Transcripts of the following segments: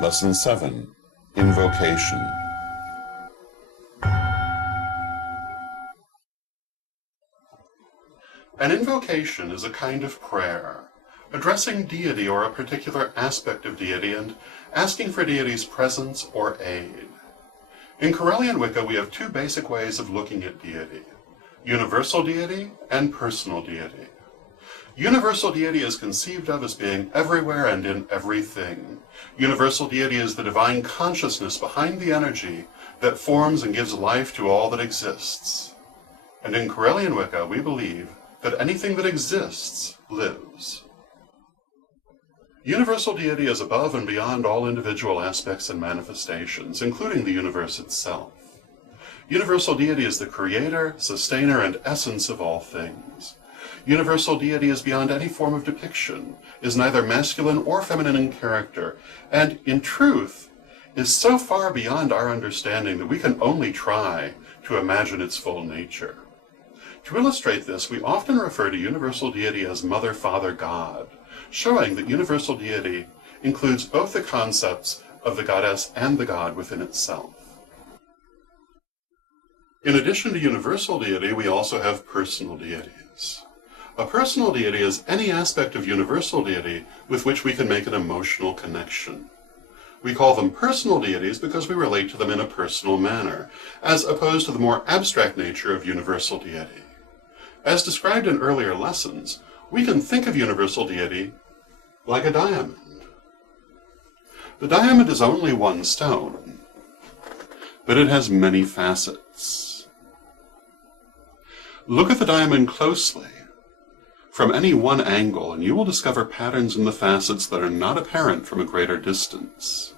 Lesson 7. Invocation. An invocation is a kind of prayer, addressing deity or a particular aspect of deity and asking for deity's presence or aid. In Correllian Wicca, we have two basic ways of looking at deity: universal deity and personal deity. Universal deity is conceived of as being everywhere and in everything. Universal deity is the divine consciousness behind the energy that forms and gives life to all that exists. And in Correllian Wicca, we believe that anything that exists lives. Universal deity is above and beyond all individual aspects and manifestations, including the universe itself. Universal deity is the creator, sustainer, and essence of all things. Universal deity is beyond any form of depiction, is neither masculine or feminine in character, and, in truth, is so far beyond our understanding that we can only try to imagine its full nature. To illustrate this, we often refer to universal deity as Mother, Father, God, showing that universal deity includes both the concepts of the goddess and the god within itself. In addition to universal deity, we also have personal deities. A personal deity is any aspect of universal deity with which we can make an emotional connection. We call them personal deities because we relate to them in a personal manner, as opposed to the more abstract nature of universal deity. As described in earlier lessons, we can think of universal deity like a diamond. The diamond is only one stone, but it has many facets. Look at the diamond closely from any one angle, and you will discover patterns in the facets that are not apparent from a greater distance.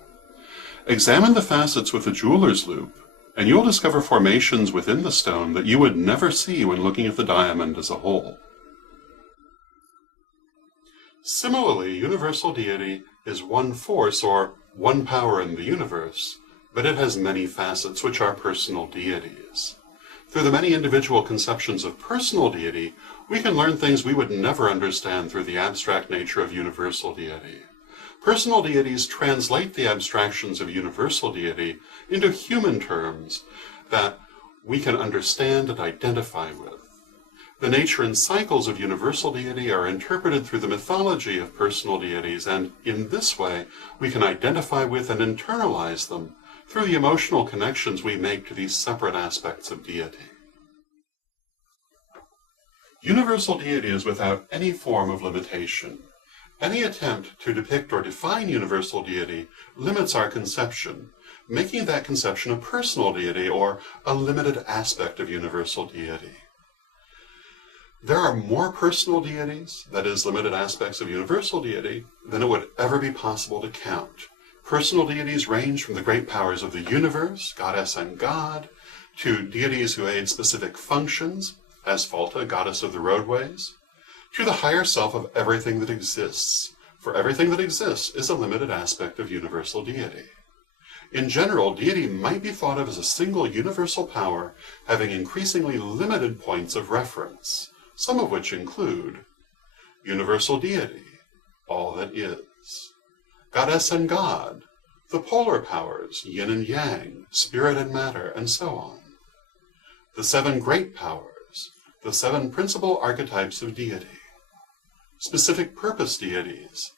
Examine the facets with a jeweler's loupe, and you will discover formations within the stone that you would never see when looking at the diamond as a whole. Similarly, universal deity is one force or one power in the universe, but it has many facets which are personal deities. Through the many individual conceptions of personal deity, we can learn things we would never understand through the abstract nature of universal deity. Personal deities translate the abstractions of universal deity into human terms that we can understand and identify with. The nature and cycles of universal deity are interpreted through the mythology of personal deities, and in this way we can identify with and internalize them through the emotional connections we make to these separate aspects of deity. Universal deity is without any form of limitation. Any attempt to depict or define universal deity limits our conception, making that conception a personal deity or a limited aspect of universal deity. There are more personal deities, that is, limited aspects of universal deity, than it would ever be possible to count. Personal deities range from the great powers of the universe, goddess and god, to deities who aid specific functions, as Falta, goddess of the roadways, to the higher self of everything that exists, for everything that exists is a limited aspect of universal deity. In general, deity might be thought of as a single universal power having increasingly limited points of reference, some of which include universal deity, all that is; goddess and god, the polar powers, yin and yang, spirit and matter, and so on; the seven great powers, the seven principal archetypes of deity; specific purpose deities,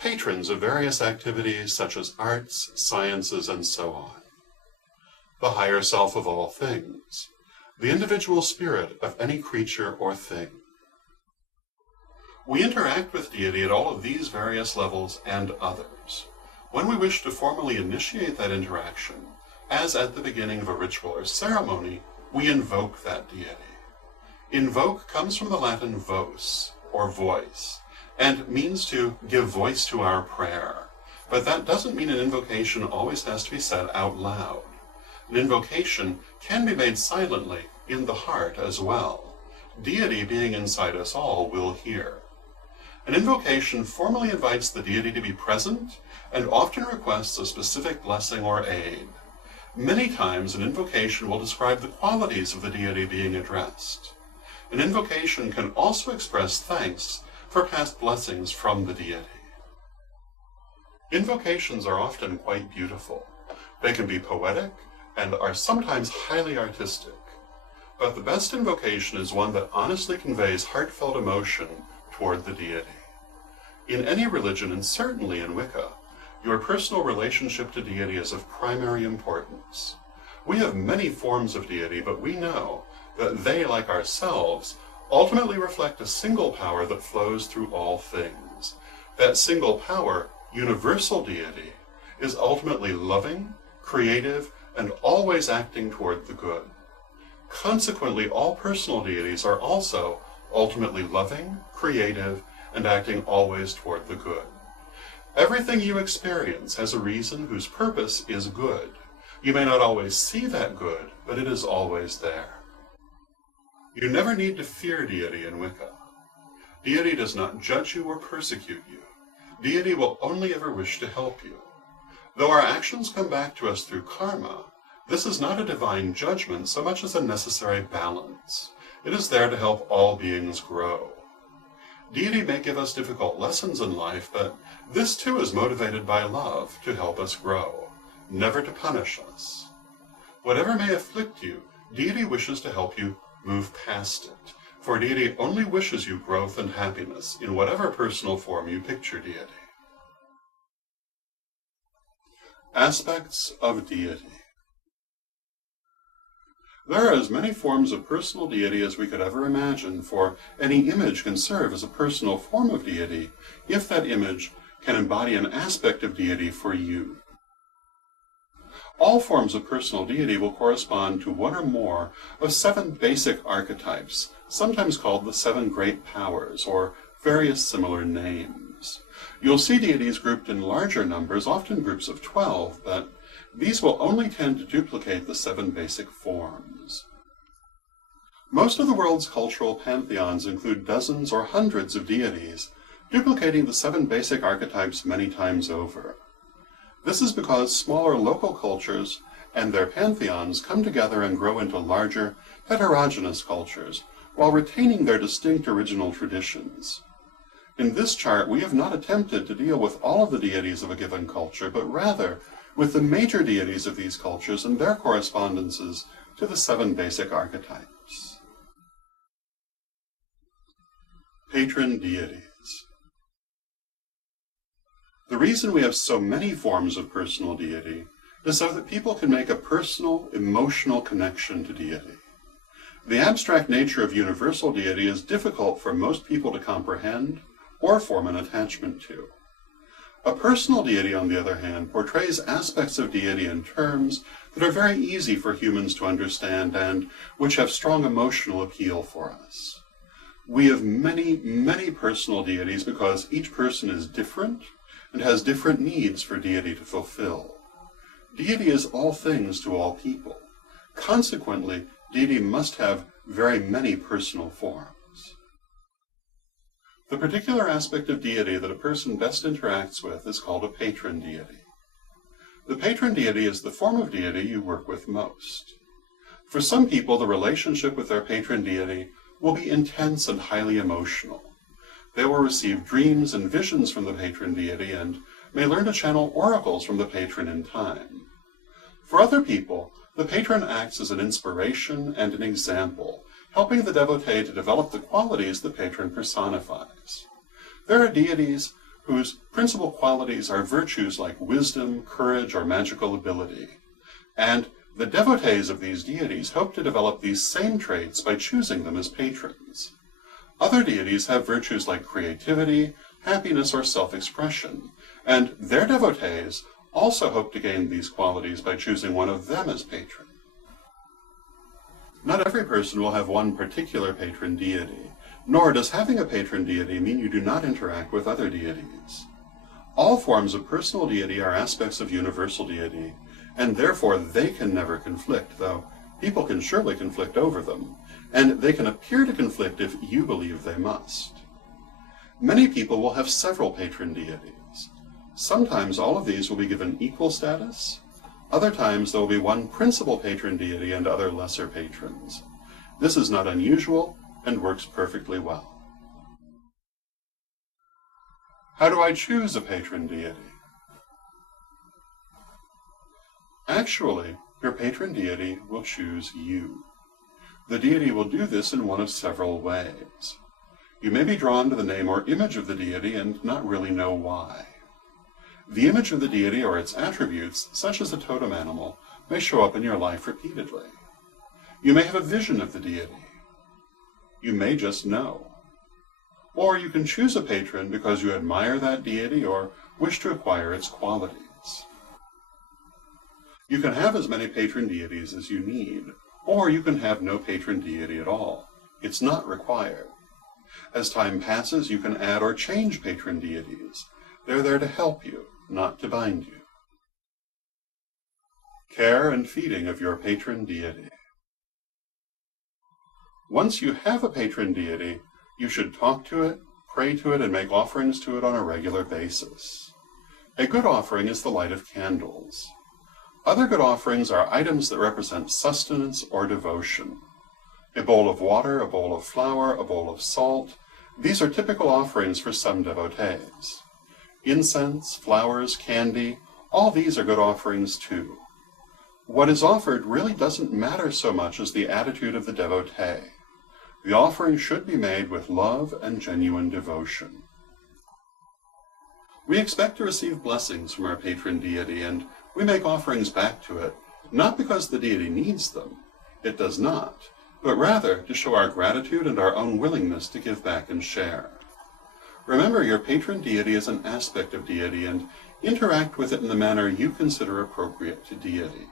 patrons of various activities such as arts, sciences, and so on; the higher self of all things, the individual spirit of any creature or thing. We interact with deity at all of these various levels and others. When we wish to formally initiate that interaction, as at the beginning of a ritual or ceremony, we invoke that deity. Invoke comes from the Latin vos, or voice, and means to give voice to our prayer. But that doesn't mean an invocation always has to be said out loud. An invocation can be made silently, in the heart as well. Deity, being inside us all, will hear. An invocation formally invites the deity to be present and often requests a specific blessing or aid. Many times an invocation will describe the qualities of the deity being addressed. An invocation can also express thanks for past blessings from the deity. Invocations are often quite beautiful. They can be poetic and are sometimes highly artistic. But the best invocation is one that honestly conveys heartfelt emotion toward the deity. In any religion, and certainly in Wicca, your personal relationship to deity is of primary importance. We have many forms of deity, but we know that they, like ourselves, ultimately reflect a single power that flows through all things. That single power, universal deity, is ultimately loving, creative, and always acting toward the good. Consequently, all personal deities are also ultimately loving, creative, and acting always toward the good. Everything you experience has a reason whose purpose is good. You may not always see that good, but it is always there. You never need to fear deity in Wicca. Deity does not judge you or persecute you. Deity will only ever wish to help you. Though our actions come back to us through karma, this is not a divine judgment so much as a necessary balance. It is there to help all beings grow. Deity may give us difficult lessons in life, but this too is motivated by love to help us grow, never to punish us. Whatever may afflict you, deity wishes to help you move past it, for deity only wishes you growth and happiness in whatever personal form you picture deity. Aspects of deity. There are as many forms of personal deity as we could ever imagine, for any image can serve as a personal form of deity if that image can embody an aspect of deity for you. All forms of personal deity will correspond to one or more of 7 basic archetypes, sometimes called the 7 great powers, or various similar names. You'll see deities grouped in larger numbers, often groups of 12, but these will only tend to duplicate the 7 basic forms. Most of the world's cultural pantheons include dozens or hundreds of deities, duplicating the 7 basic archetypes many times over. This is because smaller local cultures and their pantheons come together and grow into larger, heterogeneous cultures, while retaining their distinct original traditions. In this chart, we have not attempted to deal with all of the deities of a given culture, but rather with the major deities of these cultures and their correspondences to the 7 basic archetypes. Patron deities. The reason we have so many forms of personal deity is so that people can make a personal, emotional connection to deity. The abstract nature of universal deity is difficult for most people to comprehend or form an attachment to. A personal deity, on the other hand, portrays aspects of deity in terms that are very easy for humans to understand and which have strong emotional appeal for us. We have many, many personal deities because each person is different and has different needs for deity to fulfill. Deity is all things to all people. Consequently, deity must have very many personal forms. The particular aspect of deity that a person best interacts with is called a patron deity. The patron deity is the form of deity you work with most. For some people, the relationship with their patron deity will be intense and highly emotional. They will receive dreams and visions from the patron deity and may learn to channel oracles from the patron in time. For other people, the patron acts as an inspiration and an example, helping the devotee to develop the qualities the patron personifies. There are deities whose principal qualities are virtues like wisdom, courage, or magical ability, and the devotees of these deities hope to develop these same traits by choosing them as patrons. Other deities have virtues like creativity, happiness, or self-expression, and their devotees also hope to gain these qualities by choosing one of them as patron. Not every person will have one particular patron deity, nor does having a patron deity mean you do not interact with other deities. All forms of personal deity are aspects of universal deity, and therefore they can never conflict, though people can surely conflict over them, and they can appear to conflict if you believe they must. Many people will have several patron deities. Sometimes all of these will be given equal status. Other times there will be one principal patron deity and other lesser patrons. This is not unusual and works perfectly well. How do I choose a patron deity? Actually, your patron deity will choose you. The deity will do this in one of several ways. You may be drawn to the name or image of the deity and not really know why. The image of the deity or its attributes, such as a totem animal, may show up in your life repeatedly. You may have a vision of the deity. You may just know. Or you can choose a patron because you admire that deity or wish to acquire its qualities. You can have as many patron deities as you need, or you can have no patron deity at all. It's not required. As time passes, you can add or change patron deities. They're there to help you, not to bind you. Care and feeding of your patron deity. Once you have a patron deity, you should talk to it, pray to it, and make offerings to it on a regular basis. A good offering is the light of candles. Other good offerings are items that represent sustenance or devotion. A bowl of water, a bowl of flour, a bowl of salt. These are typical offerings for some devotees. Incense, flowers, candy, all these are good offerings too. What is offered really doesn't matter so much as the attitude of the devotee. The offering should be made with love and genuine devotion. We expect to receive blessings from our patron deity, and we make offerings back to it, not because the deity needs them. It does not, but rather to show our gratitude and our own willingness to give back and share. Remember, your patron deity is an aspect of deity, and interact with it in the manner you consider appropriate to deity.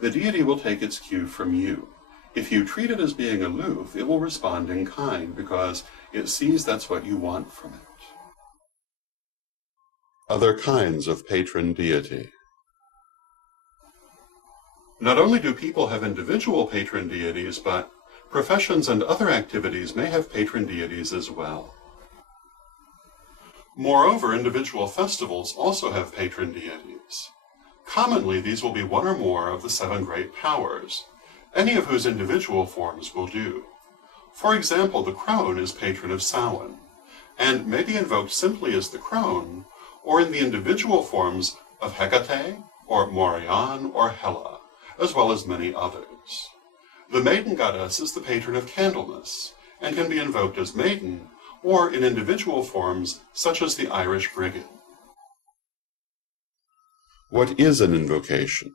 The deity will take its cue from you. If you treat it as being aloof, it will respond in kind because it sees that's what you want from it. Other kinds of patron deity. Not only do people have individual patron deities, but professions and other activities may have patron deities as well. Moreover, individual festivals also have patron deities. Commonly, these will be one or more of the 7 great powers, any of whose individual forms will do. For example, the crone is patron of Samhain, and may be invoked simply as the crone, or in the individual forms of Hecate, or Morion, or Hela, as well as many others. The maiden goddess is the patron of Candlemas, and can be invoked as maiden, or in individual forms such as the Irish brigand. What is an invocation?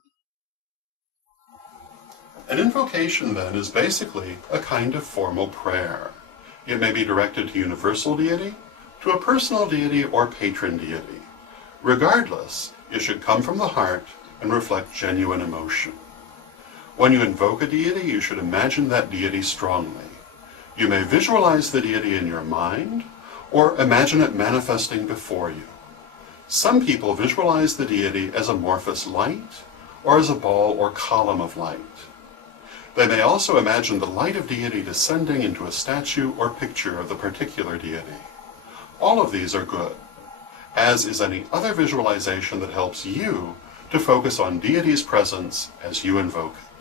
An invocation, then, is basically a kind of formal prayer. It may be directed to universal deity, to a personal deity, or patron deity. Regardless, it should come from the heart and reflect genuine emotion. When you invoke a deity, you should imagine that deity strongly. You may visualize the deity in your mind, or imagine it manifesting before you. Some people visualize the deity as amorphous light, or as a ball or column of light. They may also imagine the light of deity descending into a statue or picture of the particular deity. All of these are good, as is any other visualization that helps you to focus on deity's presence as you invoke it.